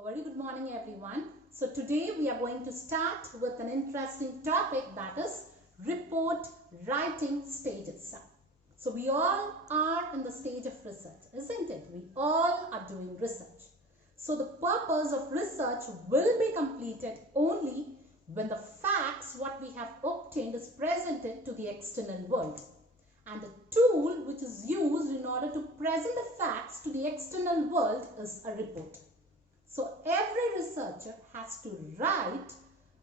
A very good morning everyone. So today we are going to start with an interesting topic, that is report writing stages. So we all are in the stage of research, isn't it? We all are doing research. So the purpose of research will be completed only when the facts what we have obtained is presented to the external world. And the tool which is used in order to present the facts to the external world is a report. So every researcher has to write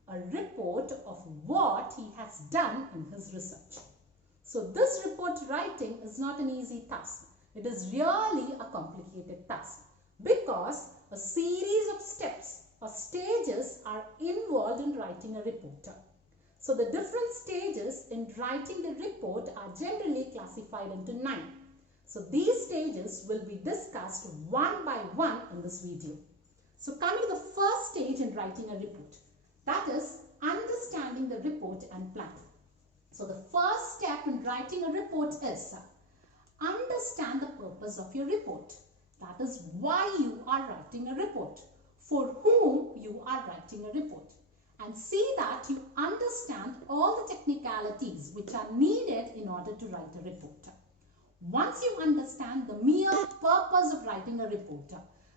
a report of what he has done in his research. So this report writing is not an easy task. It is really a complicated task because a series of steps or stages are involved in writing a report. So the different stages in writing the report are generally classified into 9. So these stages will be discussed one by one in this video. So coming to the first stage in writing a report, that is understanding the report and plan. So the first step in writing a report is understand the purpose of your report. That is why you are writing a report, for whom you are writing a report. And see that you understand all the technicalities which are needed in order to write a report. Once you understand the mere purpose of writing a report,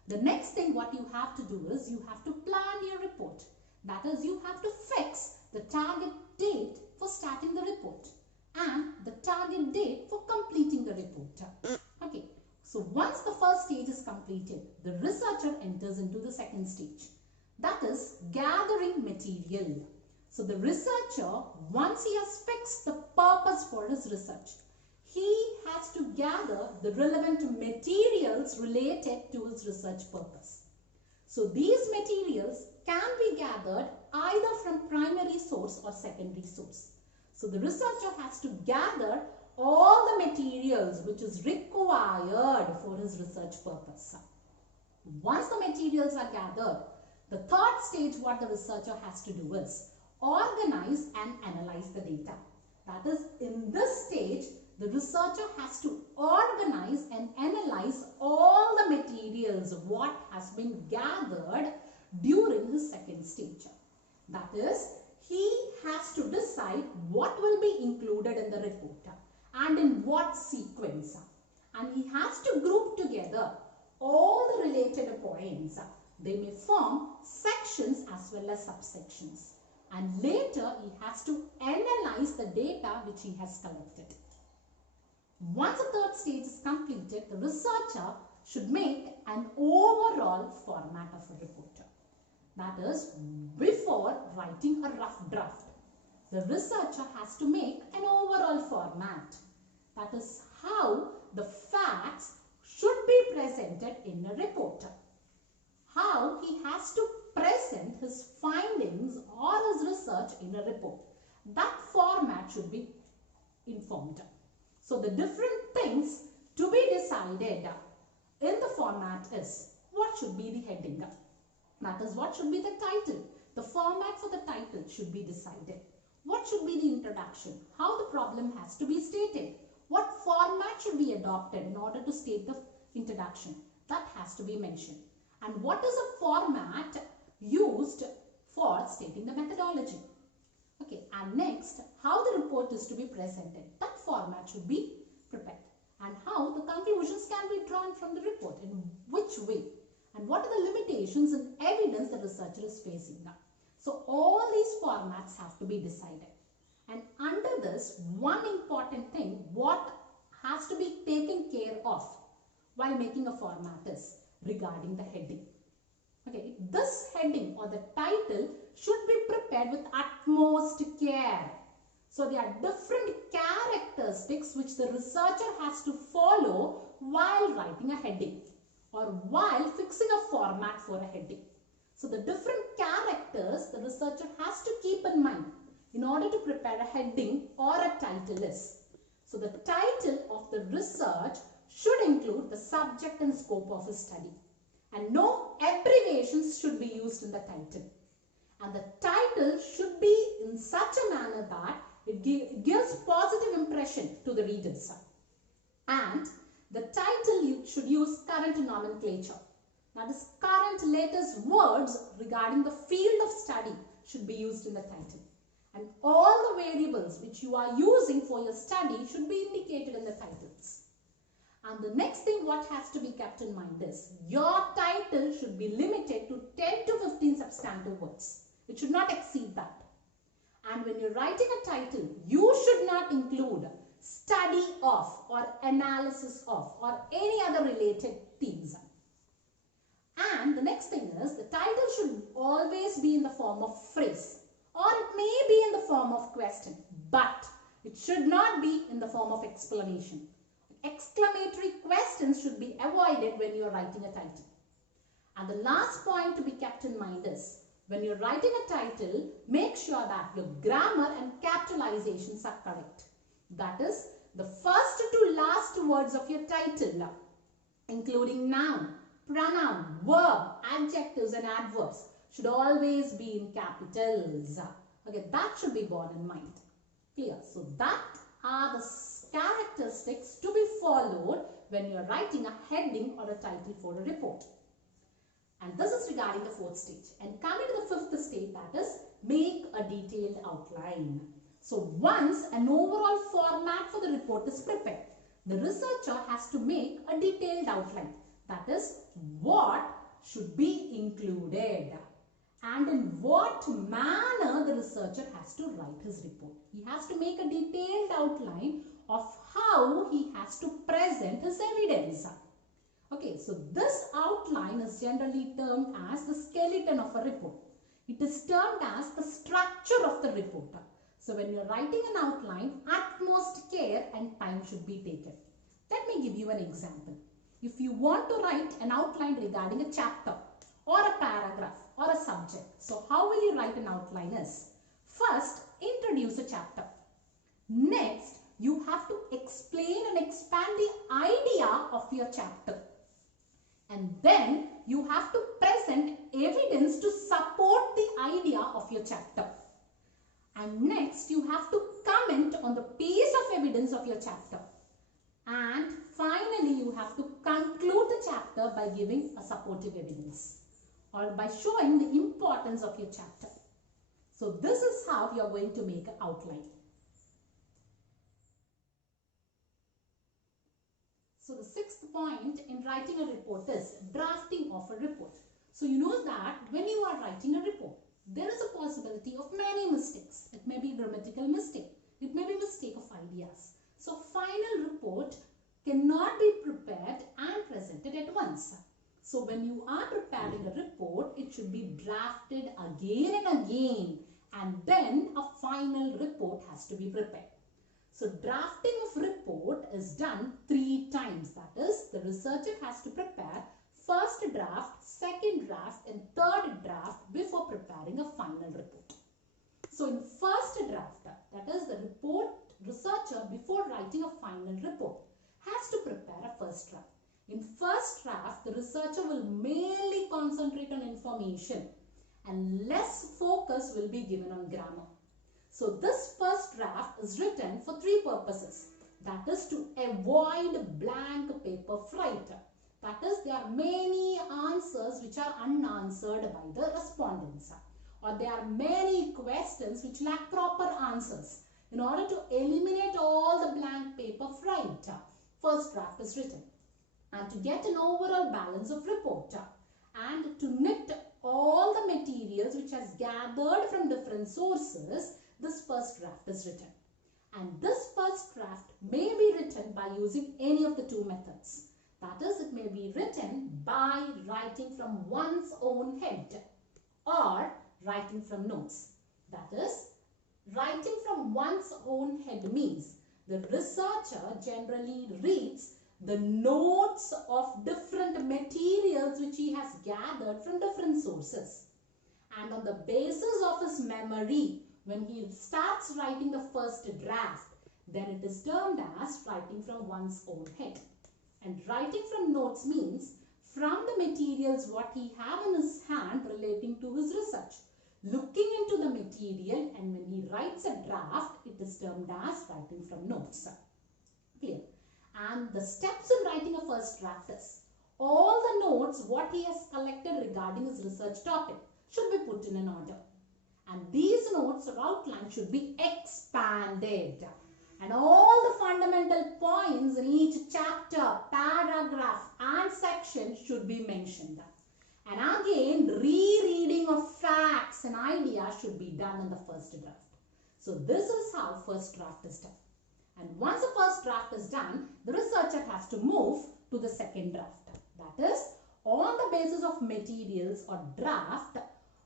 the next thing what you have to do is you have to plan your report. That is, you have to fix the target date for starting the report and the target date for completing the report. Okay, so once the first stage is completed, the researcher enters into the second stage. That is gathering material. So the researcher, once he has fixed the purpose for his research, he has to gather the relevant materials related to his research purpose. So these materials can be gathered either from primary source or secondary source. So the researcher has to gather all the materials which is required for his research purpose. Once the materials are gathered, the third stage what the researcher has to do is organize and analyze the data. That is, in this stage, the researcher has to organize and analyze all the materials of what has been gathered during his second stage. That is, he has to decide what will be included in the report and in what sequence. And he has to group together all the related points. They may form sections as well as subsections. And later he has to analyze the data which he has collected. Once the third stage is completed, the researcher should make an overall format of a report. That is, before writing a rough draft, the researcher has to make an overall format. That is how the facts should be presented in a report. How he has to present his findings or his research in a report. That format should be informed. So the different things to be decided in the format is what should be the heading. That is, what should be the title. The format for the title should be decided. What should be the introduction? How the problem has to be stated. What format should be adopted in order to state the introduction. That has to be mentioned. And what is a format used for stating the methodology. Okay, and next, how the report is to be presented. That format should be prepared. And how the conclusions can be drawn from the report, in which way. And what are the limitations and evidence the researcher is facing now. So all these formats have to be decided. And under this, one important thing, what has to be taken care of while making a format is regarding the heading. Okay, this heading or the title should be prepared with utmost care. So there are different characteristics which the researcher has to follow while writing a heading or while fixing a format for a heading. So the different characters the researcher has to keep in mind in order to prepare a heading or a title is. So the title of the research should include the subject and scope of his study. And no abbreviations should be used in the title. And the title should be in such a manner that it gives positive impression to the readers. And the title should use current nomenclature. that is current latest words regarding the field of study should be used in the title. And all the variables which you are using for your study should be indicated in the titles. And the next thing what has to be kept in mind is your title should be limited to 10 to 15 substantive words. It should not exceed that. And when you're writing a title, you should not include study of or analysis of or any other related themes. And the next thing is the title should always be in the form of phrase, or it may be in the form of question, but it should not be in the form of explanation. Exclamatory questions should be avoided when you are writing a title. And the last point to be kept in mind is when you're writing a title, make sure that your grammar and capitalizations are correct. That is, the first to last words of your title, including noun, pronoun, verb, adjectives and adverbs, should always be in capitals. Okay, that should be borne in mind. Clear? So that are the characteristics to be followed when you are writing a heading or a title for a report. And this is regarding the fourth stage. And coming to the fifth stage, that is make a detailed outline. So once an overall format for the report is prepared, the researcher has to make a detailed outline. That is what should be included and in what manner the researcher has to write his report. He has to make a detailed outline of how he has to present his evidence. Okay, so this outline is generally termed as the skeleton of a report. It is termed as the structure of the report. So when you are writing an outline, utmost care and time should be taken. Let me give you an example. If you want to write an outline regarding a chapter or a paragraph or a subject, so how will you write an outline is? First, introduce a chapter. Next, you have to explain and expand the idea of your chapter. And then you have to present evidence to support the idea of your chapter. And next, you have to comment on the piece of evidence of your chapter. And finally, you have to conclude the chapter by giving a supportive evidence or by showing the importance of your chapter. So this is how you are going to make an outline. So the sixth point in writing a report is drafting of a report. So you know that when you are writing a report, there is a possibility of many mistakes. It may be grammatical mistake. It may be mistake of ideas. So final report cannot be prepared and presented at once. So when you are preparing a report, it should be drafted again and again, and then a final report has to be prepared. So drafting of report is done 3 times. That is, the researcher has to prepare first draft, second draft and third draft before preparing a final report. So in first draft, that is the report researcher before writing a final report has to prepare a first draft. In first draft, the researcher will mainly concentrate on information and less focus will be given on grammar. So this first draft is written for 3 purposes. That is to avoid blank paper fright. That is, there are many answers which are unanswered by the respondents, or there are many questions which lack proper answers. In order to eliminate all the blank paper fright, first draft is written. And to get an overall balance of report and to knit all the materials which has gathered from different sources, this first draft is written. And this first draft may be written by using any of the 2 methods. That is, it may be written by writing from one's own head or writing from notes. That is, writing from one's own head means the researcher generally reads the notes of different materials which he has gathered from different sources. And on the basis of his memory, when he starts writing the first draft, then it is termed as writing from one's own head. And writing from notes means from the materials what he have in his hand relating to his research. Looking into the material, and when he writes a draft, it is termed as writing from notes. Clear? And the steps in writing a first draft is all the notes what he has collected regarding his research topic should be put in an order. And these notes or outlines should be expanded. And all the fundamental points in each chapter, paragraph and section should be mentioned. And again, rereading of facts and ideas should be done in the first draft. So this is how first draft is done. And once the first draft is done, the researcher has to move to the second draft. That is, on the basis of materials or draft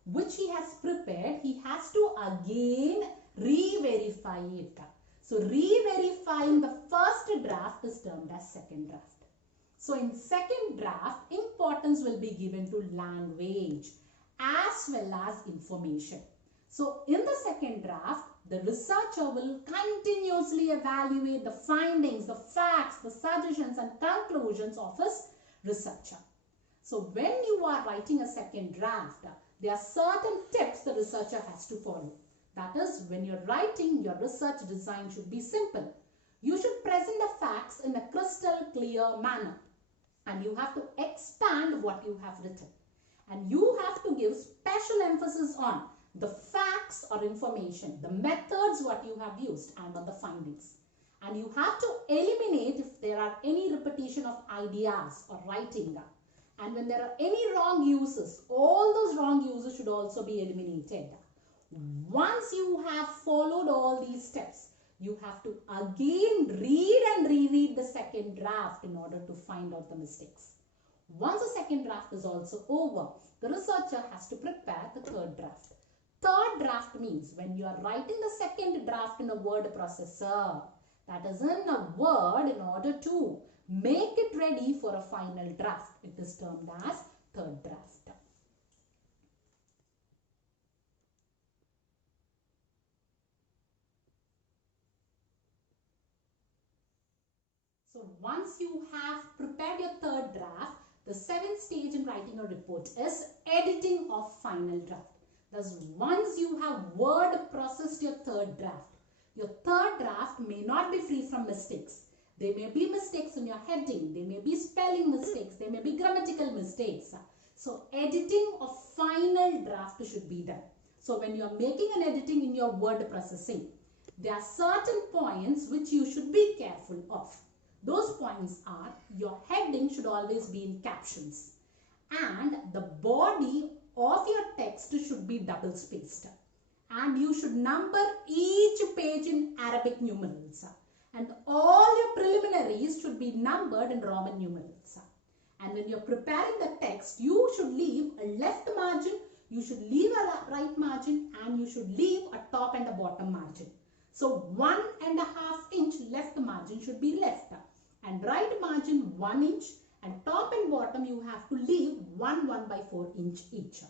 which he has prepared, he has to again re-verify it. So re-verifying the first draft is termed as second draft. So in second draft, importance will be given to language as well as information. So in the second draft, the researcher will continuously evaluate the findings, the facts, the suggestions and conclusions of his researcher. So when you are writing a second draft, there are certain tips the researcher has to follow. That is, when you're writing, your research design should be simple. You should present the facts in a crystal clear manner. And you have to expand what you have written. And you have to give special emphasis on the facts or information, the methods what you have used and on the findings. And you have to eliminate if there are any repetition of ideas or writing. And when there are any wrong uses, all those wrong uses should also be eliminated. Once you have followed all these steps, you have to again read and reread the second draft in order to find out the mistakes. Once the second draft is also over, the researcher has to prepare the third draft. Third draft means when you are writing the second draft in a word processor, that is in a Word, in order to make it ready for a final draft. It is termed as third draft. So once you have prepared your third draft, the seventh stage in writing a report is editing of final draft. Thus, once you have word processed your third draft may not be free from mistakes. There may be mistakes in your heading, there may be spelling mistakes, there may be grammatical mistakes. So, editing of final draft should be done. So, when you are making an editing in your word processing, there are certain points which you should be careful of. Those points are, your heading should always be in captions and the body of your text should be double spaced, and you should number each page in Arabic numerals, and all your preliminaries should be numbered in Roman numerals. And when you're preparing the text, you should leave a left margin, you should leave a right margin, and you should leave a top and a bottom margin. So 1.5 inch left margin should be left, and right margin 1 inch, and top and bottom you have to leave 1/4 inch each.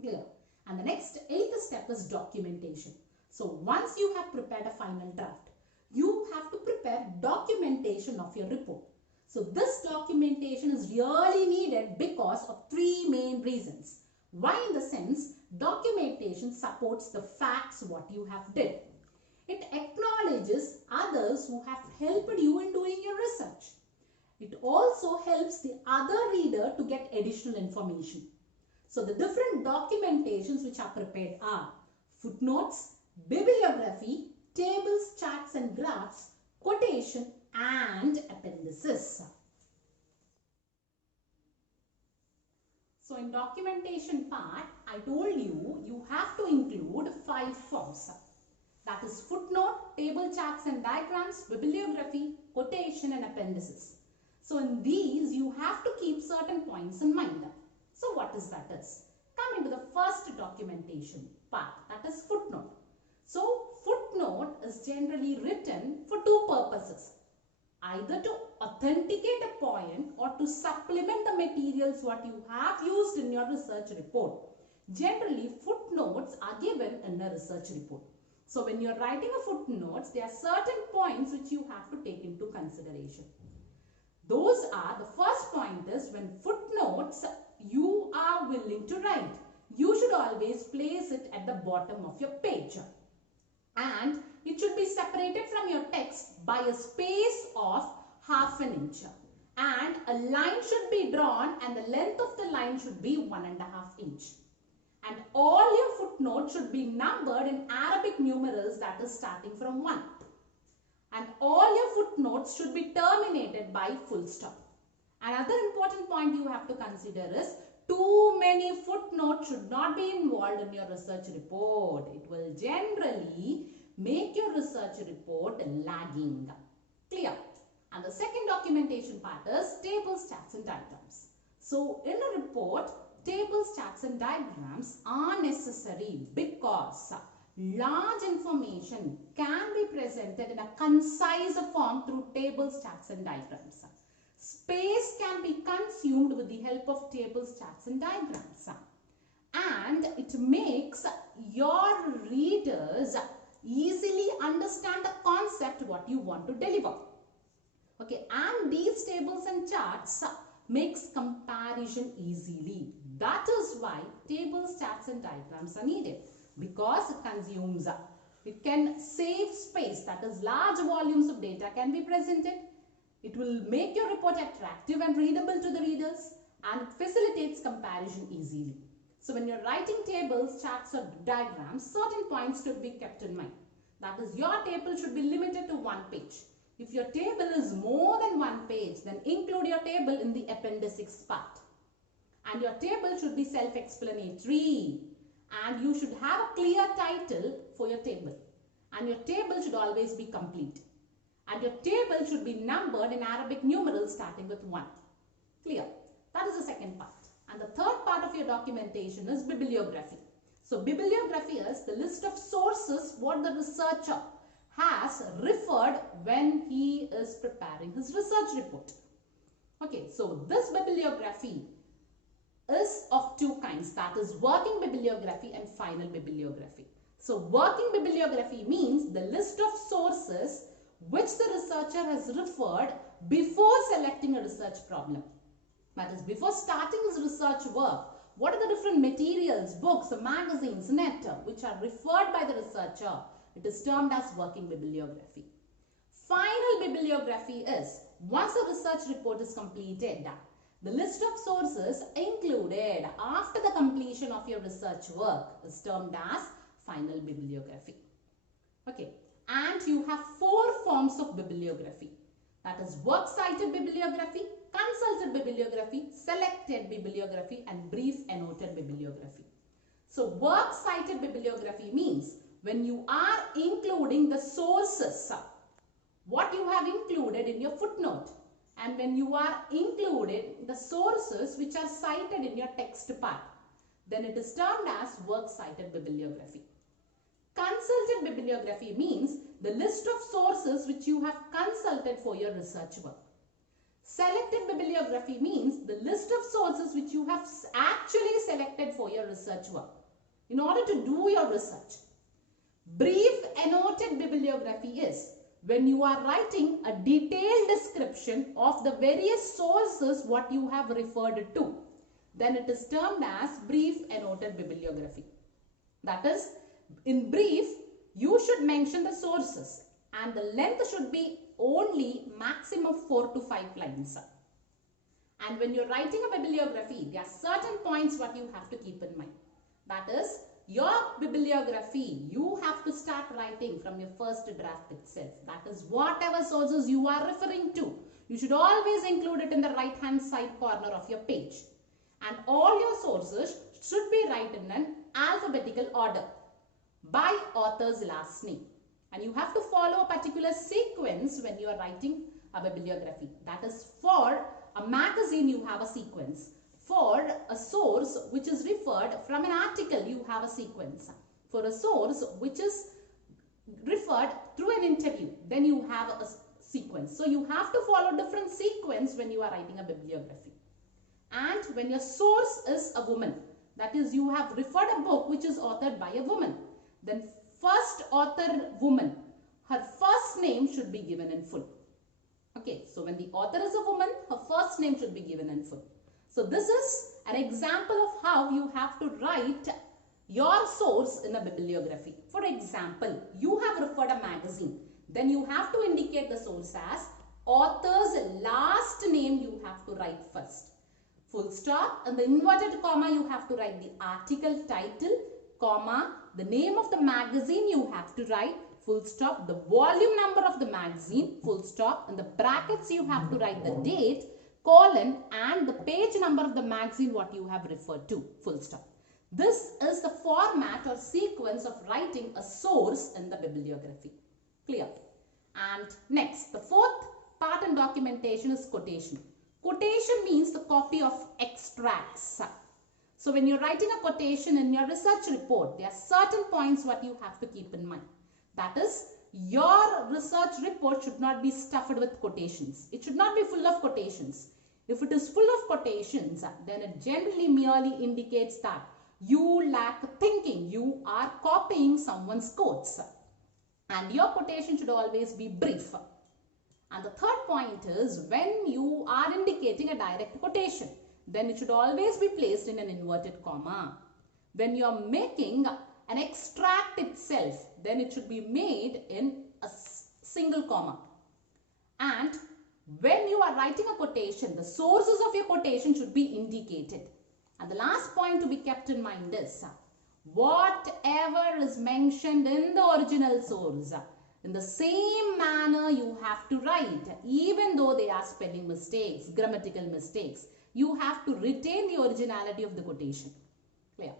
Clear? And the next 8th step is documentation. So once you have prepared a final draft, you have to prepare documentation of your report. So this documentation is really needed because of 3 main reasons. Why? In the sense, documentation supports the facts what you have did. It acknowledges others who have helped you in doing your research. It also helps the other reader to get additional information. So the different documentations which are prepared are footnotes, bibliography, tables, charts and graphs, quotation and appendices. So in documentation part, I told you, you have to include 5 forms. That is footnote, table, charts and diagrams, bibliography, quotation and appendices. So in these, you have to keep certain points in mind. So what is that is? Coming to the first documentation part, that is footnote. So footnote is generally written for 2 purposes. Either to authenticate a point or to supplement the materials what you have used in your research report. Generally, footnotes are given in a research report. So when you are writing a footnotes, there are certain points which you have to take into consideration. Those are, the first point is, when footnotes you are willing to write, you should always place it at the bottom of your page. And it should be separated from your text by a space of 1/2 inch. and a line should be drawn and the length of the line should be 1.5 inches. And all your footnotes should be numbered in Arabic numerals, that is starting from 1. And all your footnotes should be terminated by full stop. Another important point you have to consider is too many footnotes should not be involved in your research report. It will generally make your research report lagging. Clear? And the second documentation part is tables, charts and diagrams. So in a report, tables, charts and diagrams are necessary because large information can be presented in a concise form through tables, charts and diagrams. Space can be consumed with the help of tables, charts and diagrams. And it makes your readers easily understand the concept what you want to deliver. Okay, and these tables and charts makes comparison easily. That is why tables, charts and diagrams are needed, because it consumes, it can save space, that is large volumes of data can be presented. It will make your report attractive and readable to the readers, and it facilitates comparison easily. So when you're writing tables, charts or diagrams, certain points should be kept in mind. That is, your table should be limited to 1 page. If your table is more than 1 page, then include your table in the appendix part. And your table should be self-explanatory. And you should have a clear title for your table. And your table should always be complete. And your table should be numbered in Arabic numerals starting with 1. Clear? That is the second part. And the third part of your documentation is bibliography. So bibliography is the list of sources what the researcher has referred when he is preparing his research report. Okay, so this bibliography is of 2 kinds, that is working bibliography and final bibliography. So working bibliography means the list of sources which the researcher has referred before selecting a research problem. That is, before starting his research work, what are the different materials, books, magazines, net, which are referred by the researcher? It is termed as working bibliography. Final bibliography is, once a research report is completed, the list of sources included after the completion of your research work is termed as final bibliography. Okay, and you have 4 forms of bibliography. That is works cited bibliography, consulted bibliography, selected bibliography and brief annotated bibliography. So works cited bibliography means when you are including the sources, what you have included in your footnote, and when you are including the sources which are cited in your text part, then it is termed as works cited bibliography. Consulted bibliography means the list of sources which you have consulted for your research work. Selected bibliography means the list of sources which you have actually selected for your research work in order to do your research. Brief annotated bibliography is when you are writing a detailed description of the various sources what you have referred to. Then it is termed as brief annotated bibliography. That is, in brief, you should mention the sources and the length should be only maximum 4 to 5 lines. And when you're writing a bibliography, there are certain points what you have to keep in mind. That is, your bibliography, you have to start writing from your first draft itself. That is, whatever sources you are referring to, you should always include it in the right hand side corner of your page. And all your sources should be written in an alphabetical order by author's last name. And you have to follow a particular sequence when you are writing a bibliography. That is, for a magazine you have a sequence. For a source which is referred from an article, you have a sequence. For a source which is referred through an interview, then you have a sequence. So you have to follow different sequence when you are writing a bibliography. And when your source is a woman, that is, you have referred a book which is authored by a woman, then first author woman, her first name should be given in full. Okay, so when the author is a woman, her first name should be given in full. So this is an example of how you have to write your source in a bibliography. For example, you have referred a magazine. Then you have to indicate the source as author's last name you write first. Full stop. In the inverted comma, you have to write the article title, comma, the name of the magazine you have to write, full stop, the volume number of the magazine, full stop. In the brackets, you have to write the date, colon, and the page number of the magazine what you have referred to, full stop. This is the format or sequence of writing a source in the bibliography. Clear? And next, the fourth part in documentation is quotation. Quotation means the copy of extracts. So when you're writing a quotation in your research report, there are certain points what you have to keep in mind. That is, your research report should not be stuffed with quotations. It should not be full of quotations. If it is full of quotations, then it generally merely indicates that you lack thinking. You are copying someone's quotes. And your quotation should always be brief. And the third point is when you are indicating a direct quotation, then it should always be placed in an inverted comma. When you are making an extract itself, then it should be made in a single comma. And when you are writing a quotation, the sources of your quotation should be indicated. And the last point to be kept in mind is whatever is mentioned in the original source, in the same manner you have to write, even though they are spelling mistakes, grammatical mistakes. You have to retain the originality of the quotation. Clear?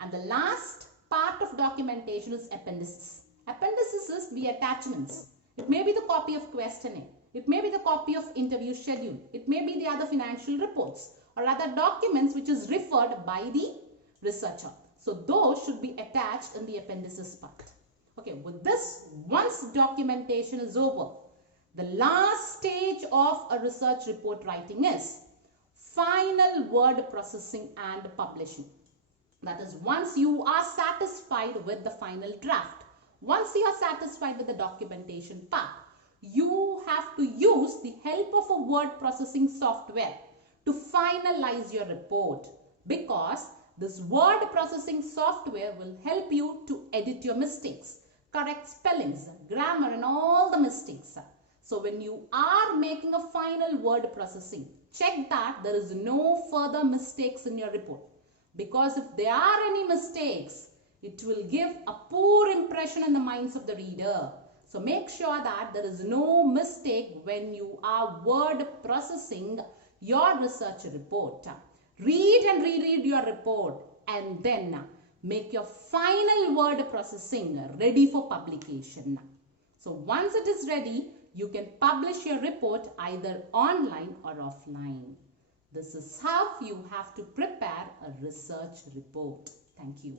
And the last part of documentation is appendices. Appendices is the attachments. It may be the copy of questionnaire. It may be the copy of interview schedule. It may be the other financial reports or other documents which is referred by the researcher. So those should be attached in the appendices part. Okay, with this, once documentation is over, the last stage of a research report writing is final word processing and publishing. That is, once you are satisfied with the final draft, once you are satisfied with the documentation part, you have to use the help of a word processing software to finalize your report, because this word processing software will help you to edit your mistakes, correct spellings, grammar and all the mistakes. So when you are making a final word processing, check that there is no further mistakes in your report. Because if there are any mistakes, it will give a poor impression in the minds of the reader. So make sure that there is no mistake when you are word processing your research report. Read and reread your report and then make your final word processing ready for publication. So once it is ready, you can publish your report either online or offline. This is how you have to prepare a research report. Thank you.